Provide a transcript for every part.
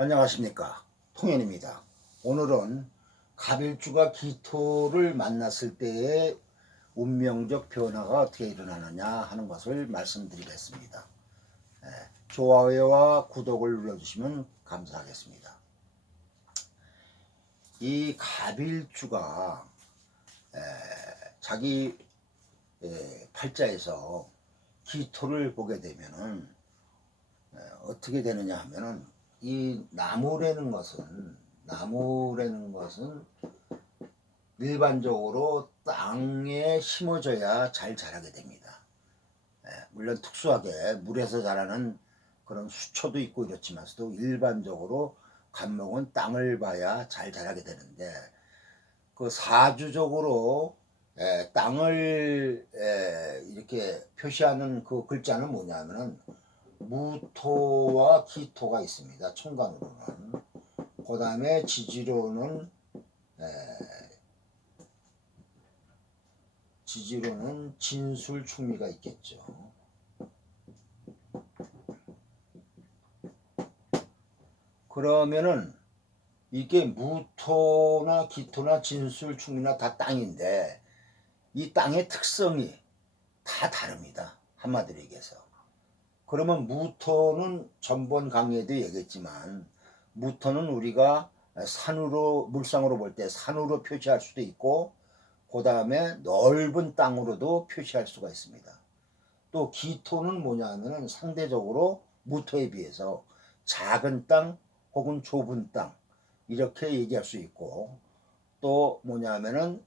안녕하십니까, 통현입니다. 오늘은 갑일주가 기토를 만났을 때의 운명적 변화가 어떻게 일어나느냐 하는 것을 말씀드리겠습니다. 좋아요와 구독을 눌러주시면 감사하겠습니다. 이 갑일주가 자기 팔자에서 기토를 보게 되면은 어떻게 되느냐 하면은, 이 나무라는 것은 일반적으로 땅에 심어져야 잘 자라게 됩니다. 물론 특수하게 물에서 자라는 그런 수초도 있고 이렇지만서도 일반적으로 갑목은 땅을 봐야 잘 자라게 되는데, 그 사주적으로 땅을 이렇게 표시하는 그 글자는 뭐냐면은 무토와 기토가 있습니다. 천간으로는. 그 다음에 지지로는 진술충미가 있겠죠. 그러면은 이게 무토나 기토나 진술충미나 다 땅인데, 이 땅의 특성이 다 다릅니다. 한마디로 얘기해서. 그러면 무토는 전번 강의에도 얘기했지만, 무토는 우리가 산으로, 물상으로 볼 때 산으로 표시할 수도 있고, 그 다음에 넓은 땅으로도 표시할 수가 있습니다. 또 기토는 뭐냐면은 상대적으로 무토에 비해서 작은 땅 혹은 좁은 땅, 이렇게 얘기할 수 있고, 또 뭐냐면은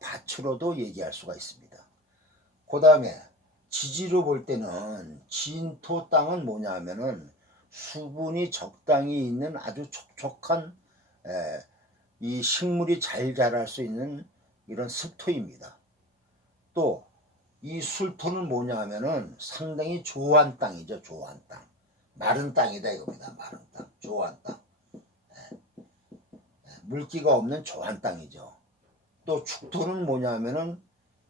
밭으로도 얘기할 수가 있습니다. 그 다음에 지지로 볼 때는 진토 땅은 뭐냐면은 수분이 적당히 있는 아주 촉촉한 이 식물이 잘 자랄 수 있는 이런 습토입니다. 또 이 술토는 뭐냐 하면은 상당히 조한 땅이죠. 조한 땅. 마른 땅이다 이겁니다. 마른 땅. 조한 땅. 물기가 없는 조한 땅이죠. 또 축토는 뭐냐 하면은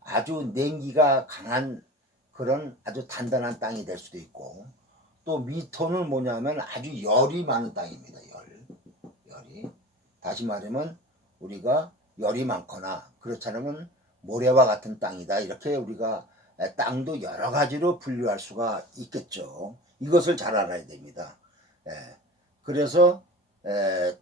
아주 냉기가 강한 그런 아주 단단한 땅이 될 수도 있고, 또 미토는 뭐냐면 아주 열이 많은 땅입니다. 열이. 다시 말하면 우리가 열이 많거나 그렇지 않으면 모래와 같은 땅이다, 이렇게 우리가 땅도 여러 가지로 분류할 수가 있겠죠. 이것을 잘 알아야 됩니다. 그래서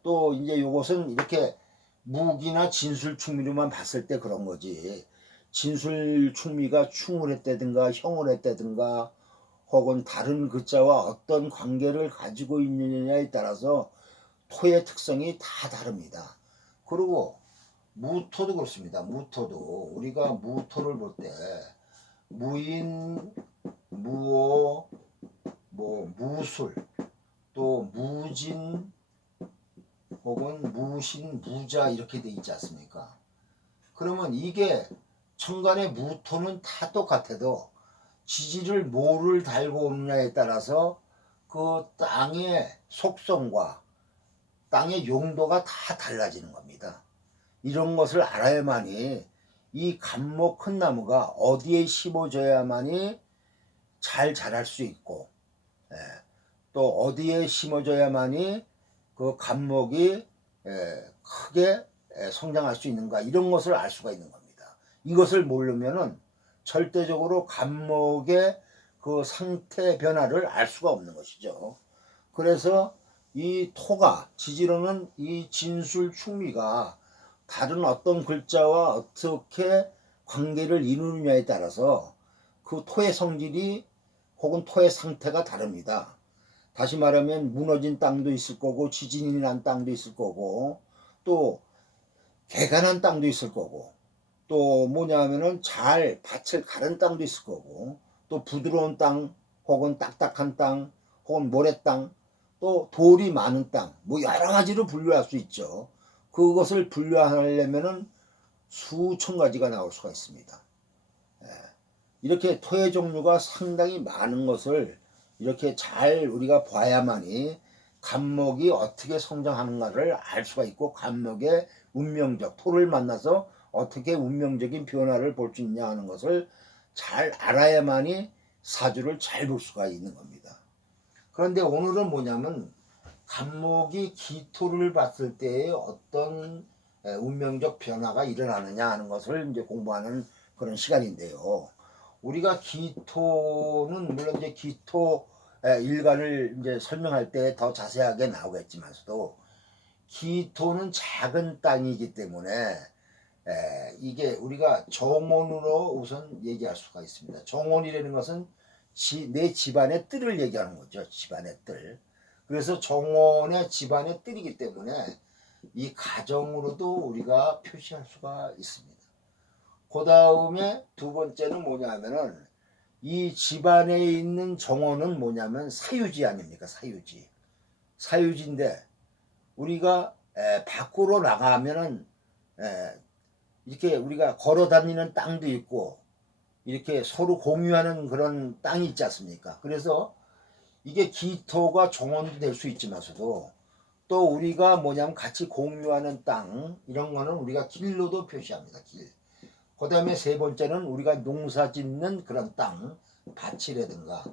또 이제 이것은 이렇게 무기나 진술충미로만 봤을 때 그런 거지, 진술충미가 충을 했다든가 형을 했다든가 혹은 다른 글자와 어떤 관계를 가지고 있느냐에 따라서 토의 특성이 다 다릅니다. 그리고 무토도 그렇습니다. 무토도 우리가 무토를 볼 때 무인, 무오, 뭐 무술, 또 무진 혹은 무신, 무자 이렇게 돼 있지 않습니까? 그러면 이게 천간의 무토는 다 똑같아도 지지를 뭐를 달고 오느냐에 따라서 그 땅의 속성과 땅의 용도가 다 달라지는 겁니다. 이런 것을 알아야만이 이 갑목 큰 나무가 어디에 심어져야만이 잘 자랄 수 있고, 또 어디에 심어져야만이 그 갑목이 크게 성장할 수 있는가, 이런 것을 알 수가 있는 겁니다. 이것을 모르면은 절대적으로 갑목의 그 상태 변화를 알 수가 없는 것이죠. 그래서 이 토가, 지지로는 이 진술충미가 다른 어떤 글자와 어떻게 관계를 이루느냐에 따라서 그 토의 성질이 혹은 토의 상태가 다릅니다. 다시 말하면 무너진 땅도 있을 거고, 지진이 난 땅도 있을 거고, 또 개간한 땅도 있을 거고, 또 뭐냐 하면은 잘 밭을 가른 땅도 있을 거고, 또 부드러운 땅 혹은 딱딱한 땅 혹은 모래땅, 또 돌이 많은 땅, 뭐 여러 가지로 분류할 수 있죠. 그것을 분류하려면은 수천 가지가 나올 수가 있습니다. 이렇게 토의 종류가 상당히 많은 것을 이렇게 잘 우리가 봐야만이 갑목이 어떻게 성장하는가를 알 수가 있고, 갑목의 운명적, 토를 만나서 어떻게 운명적인 변화를 볼 수 있냐 하는 것을 잘 알아야만이 사주를 잘 볼 수가 있는 겁니다. 그런데 오늘은 뭐냐면 간목이 기토를 봤을 때의 어떤 운명적 변화가 일어나느냐 하는 것을 이제 공부하는 그런 시간인데요. 우리가 기토는 물론 이제 기토 일간을 이제 설명할 때 더 자세하게 나오겠지만서도 기토는 작은 땅이기 때문에 이게 우리가 정원으로 우선 얘기할 수가 있습니다. 정원이라는 것은 내 집안의 뜰을 얘기하는 거죠. 집안의 뜰. 그래서 정원의 집안의 뜰이기 때문에 이 가정으로도 우리가 표시할 수가 있습니다. 그 다음에 두 번째는 뭐냐면은 이 집안에 있는 정원은 뭐냐면 사유지 아닙니까? 사유지. 사유지인데 우리가 밖으로 나가면은 이렇게 우리가 걸어 다니는 땅도 있고 이렇게 서로 공유하는 그런 땅이 있지 않습니까? 그래서 이게 기토가 정원도 될 수 있지만서도 또 우리가 뭐냐면 같이 공유하는 땅 이런 거는 우리가 길로도 표시합니다. 길. 그 다음에 세 번째는 우리가 농사 짓는 그런 땅, 밭이라든가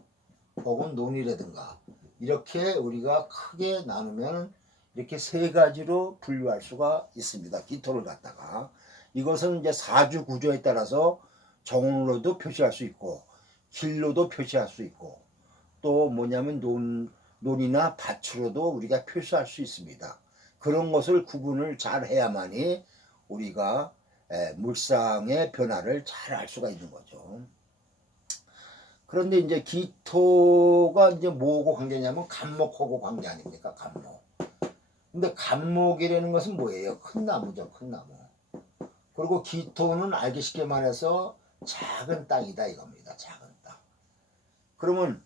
혹은 논이라든가 이렇게 우리가 크게 나누면 이렇게 세 가지로 분류할 수가 있습니다. 기토를 갖다가 이것은 이제 사주 구조에 따라서 정원으로도 표시할 수 있고 길로도 표시할 수 있고 또 뭐냐면 논이나 밭으로도 우리가 표시할 수 있습니다. 그런 것을 구분을 잘 해야만이 우리가 물상의 변화를 잘 알 수가 있는 거죠. 그런데 이제 기토가 이제 뭐하고 관계냐면 간목하고 관계 아닙니까? 간목. 근데 간목이라는 것은 뭐예요? 큰 나무죠, 큰 나무. 그리고 기토는 알기 쉽게 말해서 작은 땅이다 이겁니다. 작은 땅. 그러면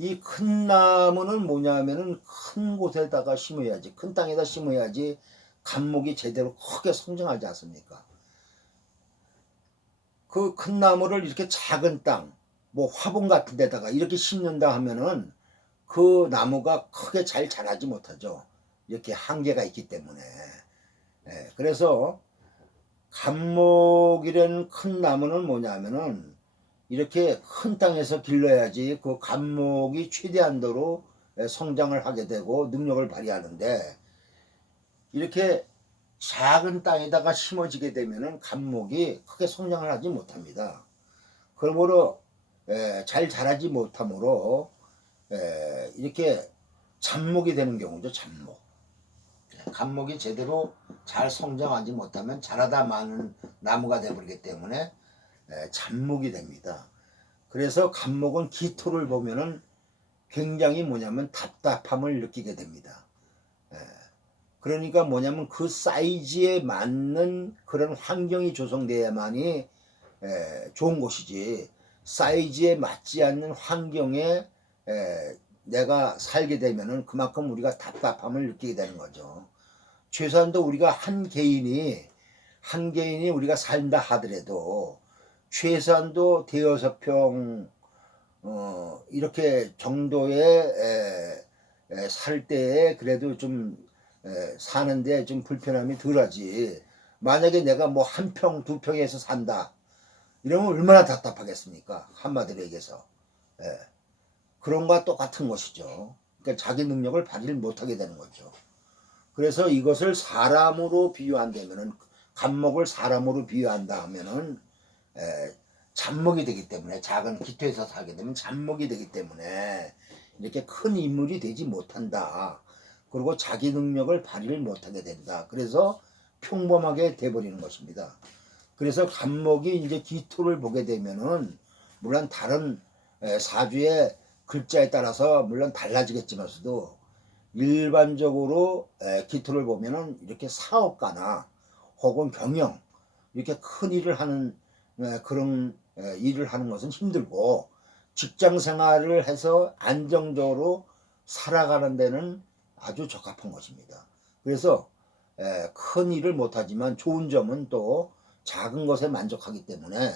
이 큰 나무는 뭐냐면은 큰 곳에다가 심어야지, 큰 땅에다 심어야지 간목이 제대로 크게 성장하지 않습니까? 그 큰 나무를 이렇게 작은 땅, 뭐 화분 같은 데다가 이렇게 심는다 하면은 그 나무가 크게 잘 자라지 못하죠. 이렇게 한계가 있기 때문에. 그래서 간목이라는 큰 나무는 뭐냐면은 이렇게 큰 땅에서 길러야지 그 간목이 최대한도로 성장을 하게 되고 능력을 발휘하는데 이렇게 작은 땅에다가 심어지게 되면은 간목이 크게 성장을 하지 못합니다. 그러므로 잘 자라지 못하므로 이렇게 잡목이 되는 경우죠. 잡목. 간목이 제대로 잘 성장하지 못하면 자라다 마는 나무가 되어버리기 때문에 잡목이 됩니다. 그래서 간목은 기토를 보면은 굉장히 뭐냐면 답답함을 느끼게 됩니다. 그러니까 뭐냐면 그 사이즈에 맞는 그런 환경이 조성돼야만이 좋은 것이지 사이즈에 맞지 않는 환경에 내가 살게 되면은 그만큼 우리가 답답함을 느끼게 되는 거죠. 최소한도 우리가 한 개인이 우리가 산다 하더라도 최소한도 대여섯 평 이렇게 정도의 살 때에 그래도 좀 사는데 좀 불편함이 덜하지. 만약에 내가 뭐 한 평, 두 평에서 산다. 이러면 얼마나 답답하겠습니까? 한마디로 얘기해서. 그런 것과 똑같은 것이죠. 그러니까 자기 능력을 발휘를 못하게 되는 거죠. 그래서 이것을 사람으로 비유한다면은 간목을 사람으로 비유한다 하면은 잡목이 되기 때문에 작은 기토에서 살게 되면 잡목이 되기 때문에 이렇게 큰 인물이 되지 못한다. 그리고 자기 능력을 발휘를 못하게 된다. 그래서 평범하게 돼버리는 것입니다. 그래서 간목이 이제 기토를 보게 되면은 물론 다른 사주의 글자에 따라서 물론 달라지겠지만서도 일반적으로 기토를 보면은 이렇게 사업가나 혹은 경영 이렇게 큰 일을 하는 그런 일을 하는 것은 힘들고 직장 생활을 해서 안정적으로 살아가는 데는 아주 적합한 것입니다. 그래서 큰 일을 못하지만 좋은 점은 또 작은 것에 만족하기 때문에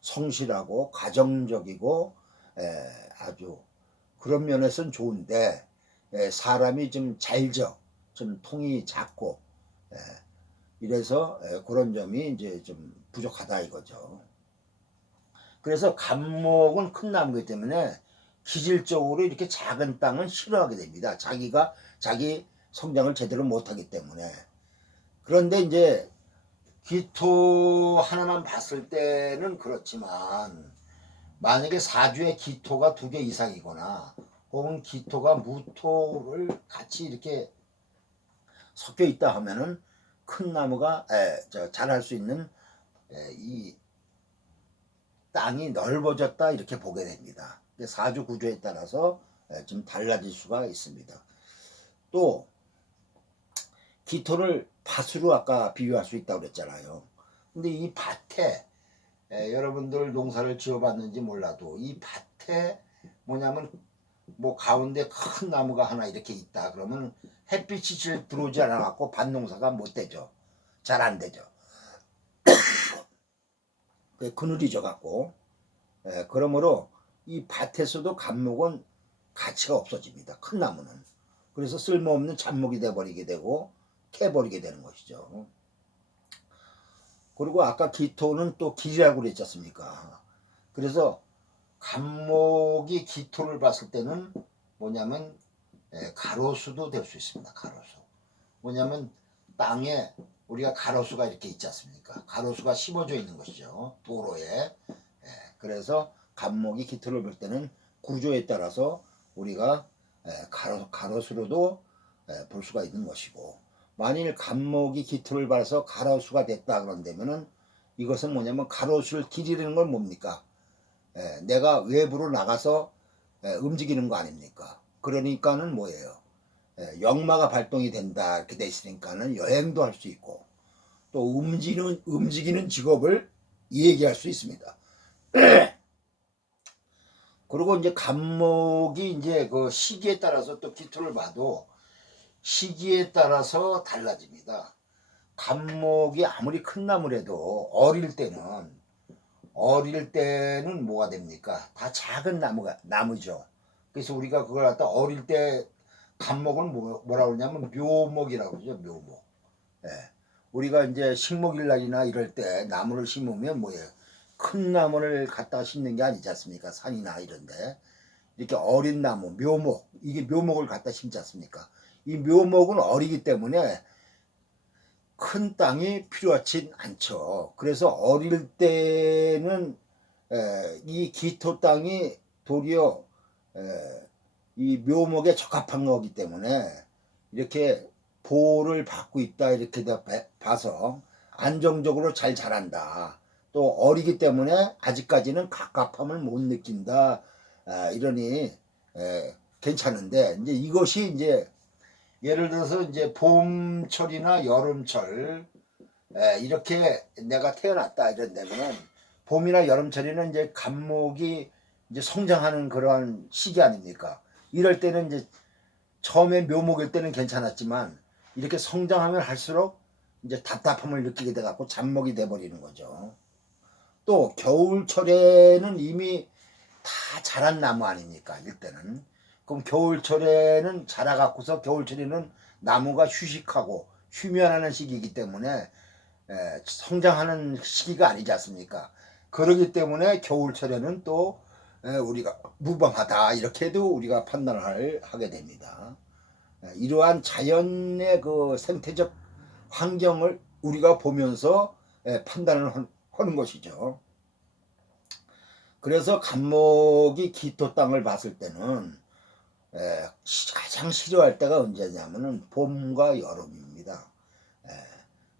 성실하고 가정적이고 아주 그런 면에서는 좋은데 사람이 좀 잘죠. 좀 통이 작고 이래서 그런 점이 이제 좀 부족하다 이거죠. 그래서 간목은 큰 나무이기 때문에 기질적으로 이렇게 작은 땅은 싫어하게 됩니다. 자기가 자기 성장을 제대로 못하기 때문에. 그런데 이제 기토 하나만 봤을 때는 그렇지만 만약에 사주에 기토가 2개 이상이거나 혹은 기토가 무토를 같이 이렇게 섞여 있다 하면은 큰 나무가 자랄 수 있는 이 땅이 넓어졌다 이렇게 보게 됩니다. 사주 구조에 따라서 좀 달라질 수가 있습니다. 또 기토를 밭으로 아까 비유할 수 있다고 그랬잖아요. 근데 이 밭에 여러분들 농사를 지어봤는지 몰라도 이 밭에 뭐냐면 뭐 가운데 큰 나무가 하나 이렇게 있다 그러면 햇빛이 잘 들어오지 않아 갖고 밭 농사가 못 되죠. 잘 안 되죠. 그늘이 져 갖고 그러므로 이 밭에서도 감목은 가치가 없어집니다. 큰 나무는. 그래서 쓸모없는 잡목이 돼버리게 되고 캐버리게 되는 것이죠. 그리고 아까 기토는 또 길이라고 그랬지 않습니까? 그래서 감목이 기토를 봤을 때는 뭐냐면 가로수도 될 수 있습니다. 가로수. 뭐냐면 땅에 우리가 가로수가 이렇게 있지 않습니까? 가로수가 심어져 있는 것이죠. 도로에. 그래서 감목이 기토를 볼 때는 구조에 따라서 우리가 가로수로도 볼 수가 있는 것이고, 만일 감목이 기토를 봐서 가로수가 됐다 그런다면은 이것은 뭐냐면 가로수를 기르는 건 뭡니까? 내가 외부로 나가서 움직이는 거 아닙니까? 그러니까는 뭐예요? 역마가 발동이 된다 이렇게 돼 있으니까는 여행도 할 수 있고 또 움직이는 직업을 얘기할 수 있습니다. 그리고 이제 감목이 이제 그 시기에 따라서 또 기토를 봐도 시기에 따라서 달라집니다. 감목이 아무리 큰 나무라도 어릴 때는 뭐가 됩니까? 다 작은 나무죠. 그래서 우리가 그걸 갖다 어릴 때 감목은 뭐라 그러냐면 묘목이라고 그러죠. 묘목. 우리가 이제 식목일날이나 이럴 때 나무를 심으면 뭐예요? 큰 나무를 갖다가 심는 게 아니지 않습니까? 산이나 이런데 이렇게 어린 나무, 묘목, 이게 묘목을 갖다 심지 않습니까? 이 묘목은 어리기 때문에 큰 땅이 필요하진 않죠. 그래서 어릴 때는 이 기토 땅이 도리어 이 묘목에 적합한 거기 때문에 이렇게 보호를 받고 있다 이렇게 봐서 안정적으로 잘 자란다. 또 어리기 때문에 아직까지는 갑갑함을 못 느낀다. 이러니 괜찮은데 이제 이것이 이제 예를 들어서 이제 봄철이나 여름철 이렇게 내가 태어났다 이런다면은 봄이나 여름철에는 이제 감목이 이제 성장하는 그러한 시기 아닙니까? 이럴 때는 이제 처음에 묘목일 때는 괜찮았지만 이렇게 성장하면 할수록 이제 답답함을 느끼게 돼 갖고 잡목이 돼 버리는 거죠. 또 겨울철에는 이미 다 자란 나무 아닙니까? 이때는. 그럼 겨울철에는 자라 갖고서 겨울철에는 나무가 휴식하고 휴면하는 시기이기 때문에 성장하는 시기가 아니지 않습니까? 그러기 때문에 겨울철에는 또 우리가 무방하다 이렇게도 우리가 판단을 하게 됩니다. 이러한 자연의 그 생태적 환경을 우리가 보면서 판단을 하는 것이죠. 그래서 감목이 기토 땅을 봤을 때는 가장 싫어할 때가 언제냐면은 봄과 여름입니다.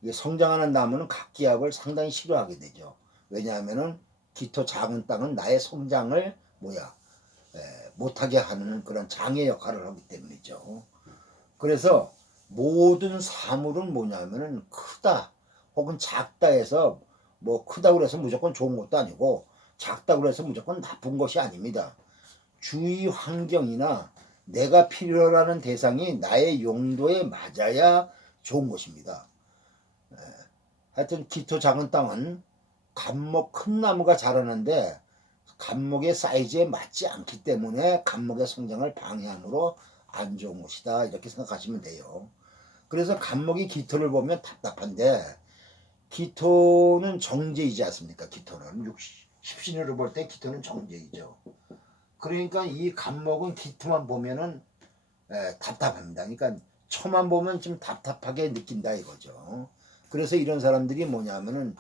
이게 성장하는 나무는 각기압을 상당히 싫어하게 되죠. 왜냐하면은 기토 작은 땅은 나의 성장을 못하게 하는 그런 장애 역할을 하기 때문이죠. 그래서 모든 사물은 뭐냐면은 크다 혹은 작다 해서 뭐 크다고 해서 무조건 좋은 것도 아니고 작다고 해서 무조건 나쁜 것이 아닙니다. 주위 환경이나 내가 필요로 하는 대상이 나의 용도에 맞아야 좋은 것입니다. 하여튼 기토 작은 땅은 감목 큰 나무가 자라는데 감목의 사이즈에 맞지 않기 때문에 감목의 성장을 방해하므로 안 좋은 것이다 이렇게 생각하시면 돼요. 그래서 감목이 기토를 보면 답답한데 기토는 정제이지 않습니까? 기토는 십신으로 볼 때 기토는 정제이죠. 그러니까 이 감목은 기토만 보면은 답답합니다. 그러니까 처만 보면 좀 답답하게 느낀다 이거죠. 그래서 이런 사람들이 뭐냐면은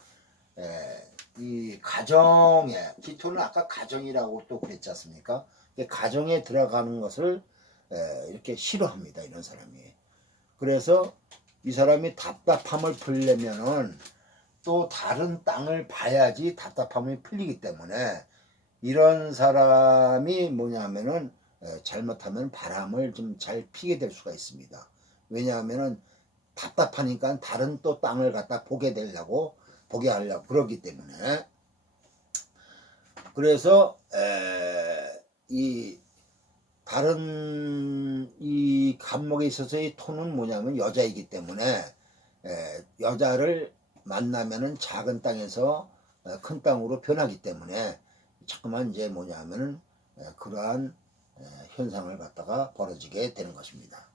이 가정에 기토는 아까 가정이라고 또 그랬지 않습니까? 가정에 들어가는 것을 이렇게 싫어합니다. 이런 사람이. 그래서 이 사람이 답답함을 풀려면은 또 다른 땅을 봐야지 답답함이 풀리기 때문에 이런 사람이 뭐냐면은 잘못하면 바람을 좀 잘 피게 될 수가 있습니다. 왜냐하면은 답답하니까 다른 또 땅을 갖다 보게 하려고 그러기 때문에. 그래서 이 다른 이 간목에 있어서의 토는 뭐냐면 여자이기 때문에 여자를 만나면은 작은 땅에서 큰 땅으로 변하기 때문에 자꾸만 이제 뭐냐면은 그러한 현상을 갖다가 벌어지게 되는 것입니다.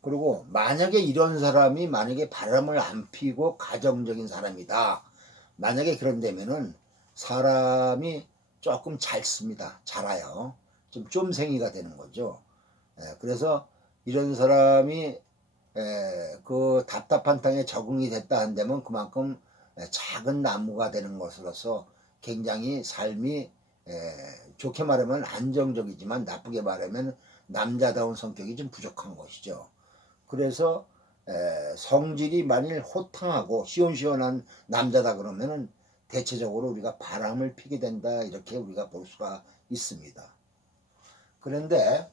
그리고 만약에 이런 사람이 만약에 바람을 안 피고 가정적인 사람이다. 만약에 그런다면은 사람이 조금 잘 씁니다. 잘아요. 좀 쫌생이가 되는 거죠. 그래서 이런 사람이 그 답답한 땅에 적응이 됐다 한다면 그만큼 작은 나무가 되는 것으로서 굉장히 삶이 좋게 말하면 안정적이지만 나쁘게 말하면 남자다운 성격이 좀 부족한 것이죠. 그래서 성질이 만일 호탕하고 시원시원한 남자다 그러면은 대체적으로 우리가 바람을 피게 된다 이렇게 우리가 볼 수가 있습니다. 그런데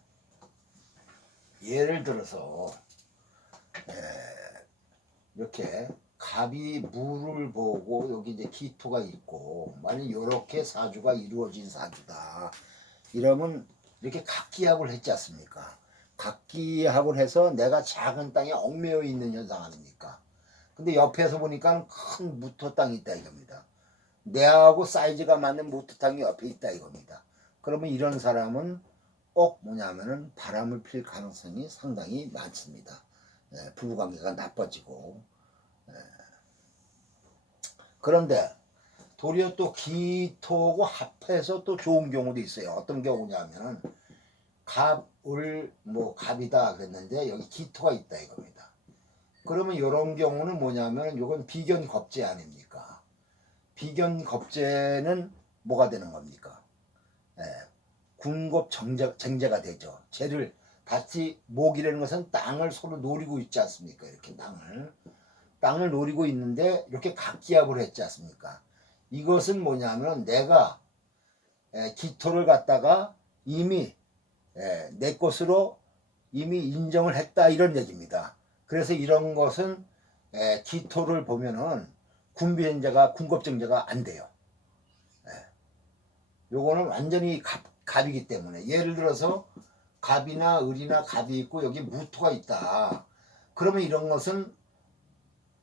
예를 들어서 이렇게 갑이 물을 보고 여기 이제 기토가 있고 만약 이렇게 사주가 이루어진 사주다 이러면 이렇게 각기합을 했지 않습니까? 각기합을 해서 내가 작은 땅에 얽매여 있는 현상 아닙니까? 근데 옆에서 보니까 큰 무토 땅이 있다 이겁니다. 내하고 사이즈가 맞는 무토 땅이 옆에 있다 이겁니다. 그러면 이런 사람은 꼭 뭐냐면은 바람을 필 가능성이 상당히 많습니다. 부부관계가 나빠지고. 그런데 도리어 또 기토하고 합해서 또 좋은 경우도 있어요. 어떤 경우냐면은 갑을 뭐 갑이다 그랬는데 여기 기토가 있다 이겁니다. 그러면 이런 경우는 뭐냐면 이건 비견겁제 아닙니까? 비견겁제는 뭐가 되는 겁니까? 군겁쟁제가 되죠. 쟤를 다시 목이라는 것은 땅을 서로 노리고 있지 않습니까? 이렇게 땅을 노리고 있는데 이렇게 각기합을 했지 않습니까? 이것은 뭐냐면 내가 기토를 갖다가 이미 내 것으로 이미 인정을 했다 이런 얘기입니다. 그래서 이런 것은 기토를 보면은 군겁쟁제가 안 돼요. 요거는 완전히 갑이기 때문에 예를 들어서 갑이나 을이나 갑이 있고 여기 무토가 있다. 그러면 이런 것은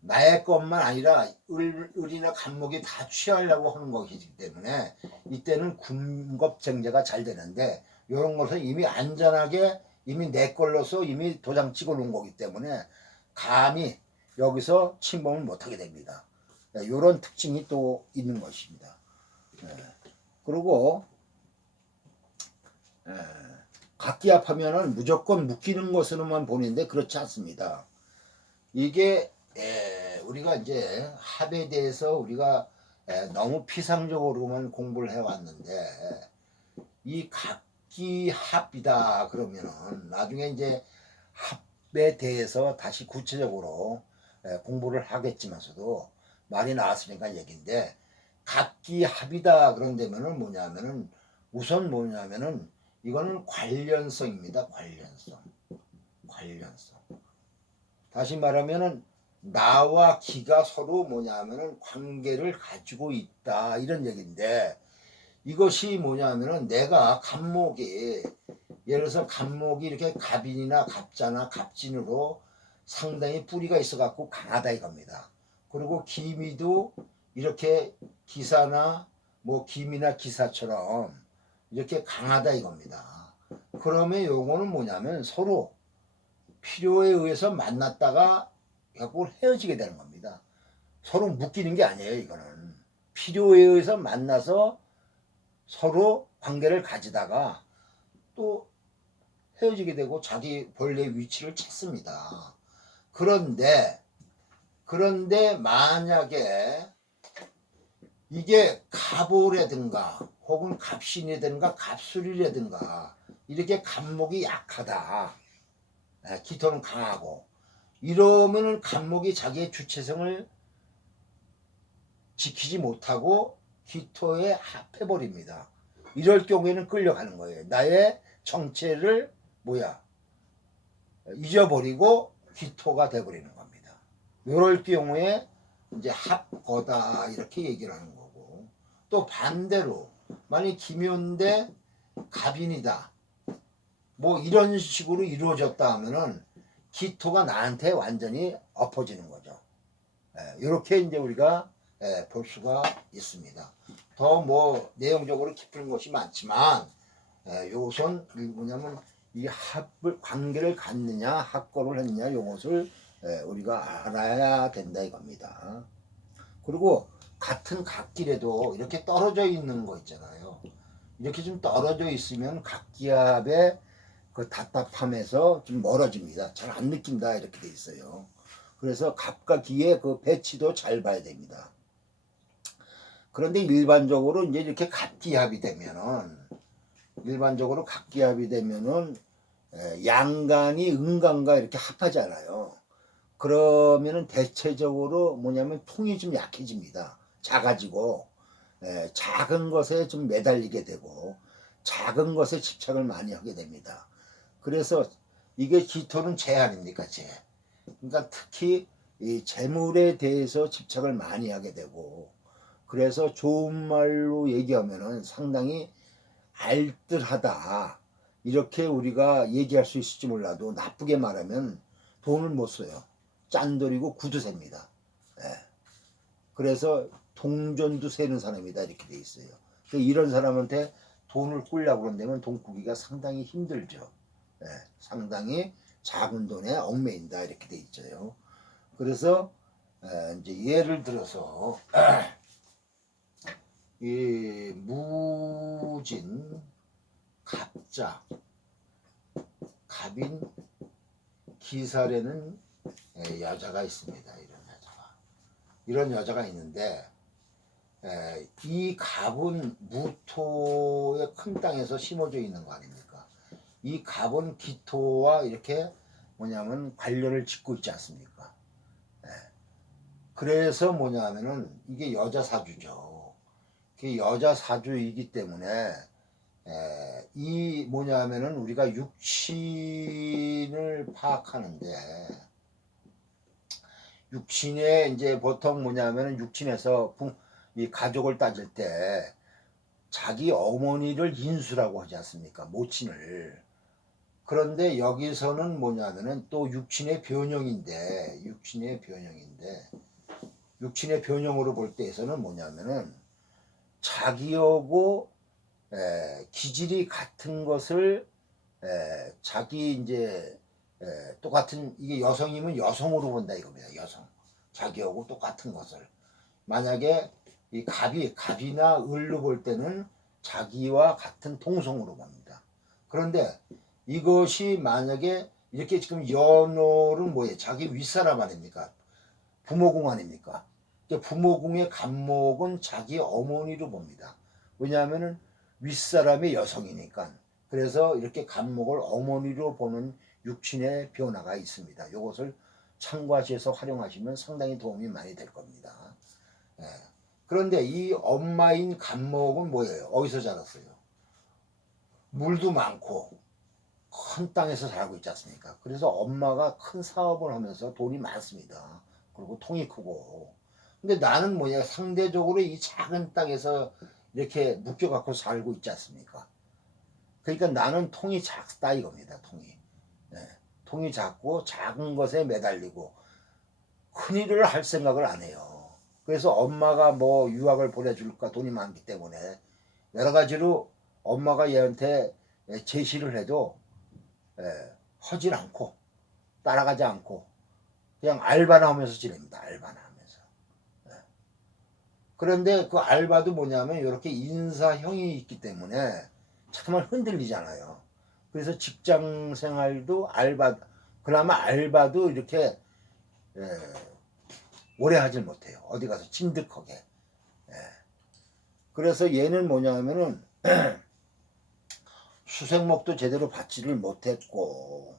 나의 것만 아니라 을이나 갑목이 다 취하려고 하는 것이기 때문에 이때는 군겁쟁제가 잘 되는데 이런 것은 이미 안전하게 이미 내 걸로서 이미 도장 찍어 놓은 거기 때문에 감히 여기서 침범을 못하게 됩니다. 이런 특징이 또 있는 것입니다. 그리고 각기합하면은 무조건 묶이는 것으로만 보는데 그렇지 않습니다. 이게 우리가 이제 합에 대해서 우리가 너무 피상적으로만 공부를 해왔는데 이 각기합이다 그러면은 나중에 이제 합에 대해서 다시 구체적으로 공부를 하겠지만서도 말이 나왔으니까 얘기인데 각기합이다 그런다면은 뭐냐면은 우선 뭐냐면은 이거는 관련성입니다. 관련성. 다시 말하면은 나와 기가 서로 뭐냐면은 관계를 가지고 있다 이런 얘기인데 이것이 뭐냐면은 내가 갑목이 예를 들어서 갑목이 이렇게 갑인이나 갑자나 갑진으로 상당히 뿌리가 있어 갖고 강하다 이겁니다. 그리고 기미도 이렇게 기사나 뭐 기미나 기사처럼 이렇게 강하다 이겁니다. 그러면 요거는 뭐냐면 서로 필요에 의해서 만났다가 결국 헤어지게 되는 겁니다. 서로 묶이는 게 아니에요. 이거는 필요에 의해서 만나서 서로 관계를 가지다가 또 헤어지게 되고 자기 본래의 위치를 찾습니다. 그런데 만약에 이게 갑오라든가 혹은 갑신이라든가 갑술이라든가 이렇게 갑목이 약하다. 기토는 강하고 이러면은 갑목이 자기의 주체성을 지키지 못하고 기토에 합해버립니다. 이럴 경우에는 끌려가는 거예요. 나의 정체를 잊어버리고 기토가 돼버리는 겁니다. 이럴 경우에 이제 합거다 이렇게 얘기를 하는 거고, 또 반대로 만약 기묘인데 갑인이다 뭐 이런 식으로 이루어졌다 하면은 기토가 나한테 완전히 엎어지는 거죠. 이렇게 이제 우리가 볼 수가 있습니다. 더 뭐 내용적으로 깊은 것이 많지만 요것은 뭐냐면 이 합을 관계를 갖느냐 합거를 했느냐 요것을 우리가 알아야 된다 이겁니다. 그리고 같은 각길에도 이렇게 떨어져 있는 거 있잖아요. 이렇게 좀 떨어져 있으면 각기압의 그 답답함에서 좀 멀어집니다. 잘 안 느낀다 이렇게 돼 있어요. 그래서 갑과 기의 그 배치도 잘 봐야 됩니다. 그런데 일반적으로 이제 이렇게 갑기합이 되면은 양간이 음간과 이렇게 합하잖아요. 그러면은 대체적으로 뭐냐면 통이 좀 약해집니다. 작아지고 작은 것에 좀 매달리게 되고 작은 것에 집착을 많이 하게 됩니다. 그래서 이게 기토는 재 아닙니까? 재. 그러니까 특히 이 재물에 대해서 집착을 많이 하게 되고, 그래서 좋은 말로 얘기하면은 상당히 알뜰하다 이렇게 우리가 얘기할 수 있을지 몰라도 나쁘게 말하면 돈을 못 써요. 짠돌이고 구두셉니다. 그래서 동전도 세는 사람이다 이렇게 돼 있어요. 이런 사람한테 돈을 꿀려고 그런다면 돈 꾸기가 상당히 힘들죠. 상당히 작은 돈에 얽매인다 이렇게 돼 있죠. 그래서 이제 예를 들어서 이 무진 갑자 갑인 기살에는 여자가 있습니다. 이런 여자가 있는데 이 갑은 무토의 큰 땅에서 심어져 있는 거 아닙니까? 이 갑은 기토와 이렇게 뭐냐면 관련을 짓고 있지 않습니까? 그래서 뭐냐면은 이게 여자 사주죠. 여자 사주이기 때문에 이 뭐냐면은 우리가 육신을 파악하는데 육신에 이제 보통 뭐냐면은 육신에서 이 가족을 따질 때 자기 어머니를 인수라고 하지 않습니까? 모친을. 그런데 여기서는 뭐냐면은 또 육신의 변형으로 볼 때에서는 뭐냐면은 자기하고 기질이 같은 것을 자기 이제 똑같은 이게 여성이면 여성으로 본다 이겁니다. 여성 자기하고 똑같은 것을 만약에 이 갑이나 을로 볼 때는 자기와 같은 동성으로 봅니다. 그런데 이것이 만약에 이렇게 지금 연월은 뭐예요? 자기 윗사람 아닙니까? 부모궁 아닙니까? 부모궁의 갑목은 자기 어머니로 봅니다. 왜냐하면은 윗사람이 여성이니까. 그래서 이렇게 갑목을 어머니로 보는 육신의 변화가 있습니다. 이것을 참고하셔서 활용하시면 상당히 도움이 많이 될 겁니다. 그런데 이 엄마인 갑목은 뭐예요? 어디서 자랐어요? 물도 많고 큰 땅에서 자라고 있지 않습니까? 그래서 엄마가 큰 사업을 하면서 돈이 많습니다. 그리고 통이 크고. 근데 나는 상대적으로 이 작은 땅에서 이렇게 묶여갖고 살고 있지 않습니까? 그러니까 나는 통이 작다 이겁니다. 통이 작고 작은 것에 매달리고 큰 일을 할 생각을 안 해요. 그래서 엄마가 뭐 유학을 보내줄까 돈이 많기 때문에 여러 가지로 엄마가 얘한테 제시를 해도 하질 않고 따라가지 않고 그냥 알바나 하면서 지냅니다. 알바나 하면서. 그런데 그 알바도 뭐냐면 이렇게 인사형이 있기 때문에 잠깐만 흔들리잖아요. 그래서 직장 생활도 그나마 알바도 이렇게 오래 하질 못해요. 어디 가서 진득하게. 그래서 얘는 뭐냐면은 수생목도 제대로 받지를 못했고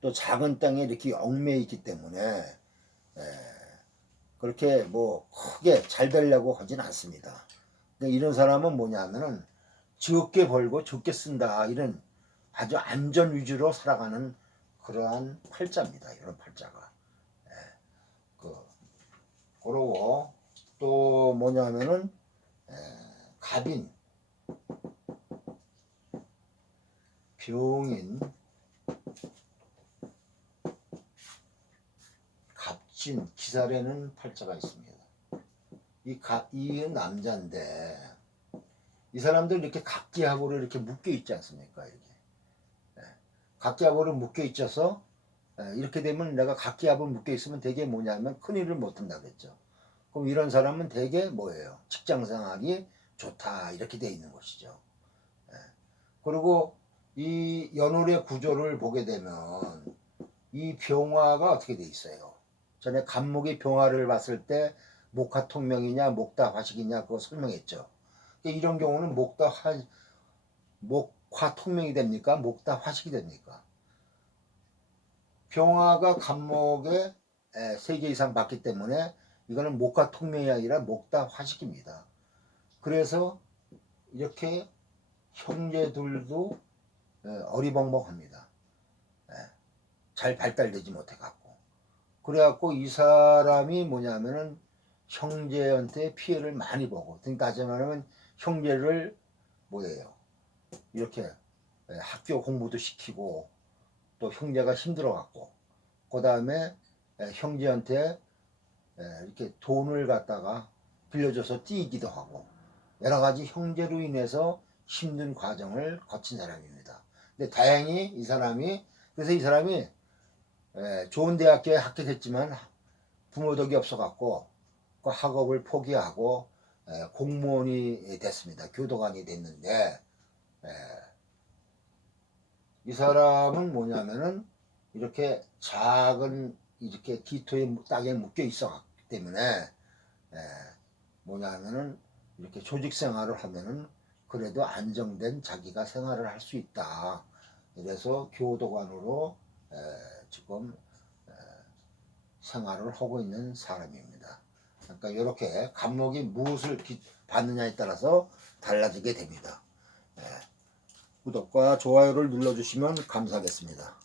또 작은 땅에 이렇게 얽매여 있기 때문에 그렇게 뭐 크게 잘 되려고 하진 않습니다. 그러니까 이런 사람은 뭐냐면은 적게 벌고 적게 쓴다 이런 아주 안전 위주로 살아가는 그러한 팔자입니다. 이런 팔자가. 그러고 또 뭐냐면은 갑인, 병인, 갑진, 기살에는 팔자가 있습니다. 이 남자인데 이 사람들 이렇게 갑기하고로 이렇게 묶여 있지 않습니까? 이렇게 갑기하고로 묶여 있어서 이렇게 되면 내가 갑기하고 묶여 있으면 되게 뭐냐면 큰 일을 못한다 그랬죠. 그럼 이런 사람은 되게 뭐예요? 직장 생활이 좋다 이렇게 돼 있는 것이죠. 그리고 이 연월의 구조를 보게 되면 이 병화가 어떻게 돼 있어요? 전에 간목의 병화를 봤을 때 목화통명이냐 목다화식이냐 그거 설명했죠. 이런 경우는 목화통명이 됩니까? 목다화식이 됩니까? 병화가 간목에 3개 이상 받기 때문에 이거는 목화통명이 아니라 목다화식입니다. 그래서 이렇게 형제들도 어리벙벙합니다. 잘 발달되지 못해갖고. 그래갖고 이 사람이 뭐냐면은 형제한테 피해를 많이 보고, 그러니까 하자면 형제를 뭐예요? 이렇게 학교 공부도 시키고 또 형제가 힘들어갖고 그 다음에 형제한테 이렇게 돈을 갖다가 빌려줘서 띄기도 하고 여러 가지 형제로 인해서 힘든 과정을 거친 사람입니다. 근데 다행히 이 사람이 그래서 이 사람이 좋은 대학교에 합격했지만 부모 덕이 없어갖고 그 학업을 포기하고 공무원이 됐습니다. 교도관이 됐는데 이 사람은 뭐냐면은 이렇게 작은 이렇게 기토의 땅에 묶여 있었기 때문에 뭐냐면은 이렇게 조직 생활을 하면은 그래도 안정된 자기가 생활을 할 수 있다. 그래서 교도관으로 지금 생활을 하고 있는 사람입니다. 그러니까 이렇게 간목이 무엇을 받느냐에 따라서 달라지게 됩니다. 구독과 좋아요를 눌러주시면 감사하겠습니다.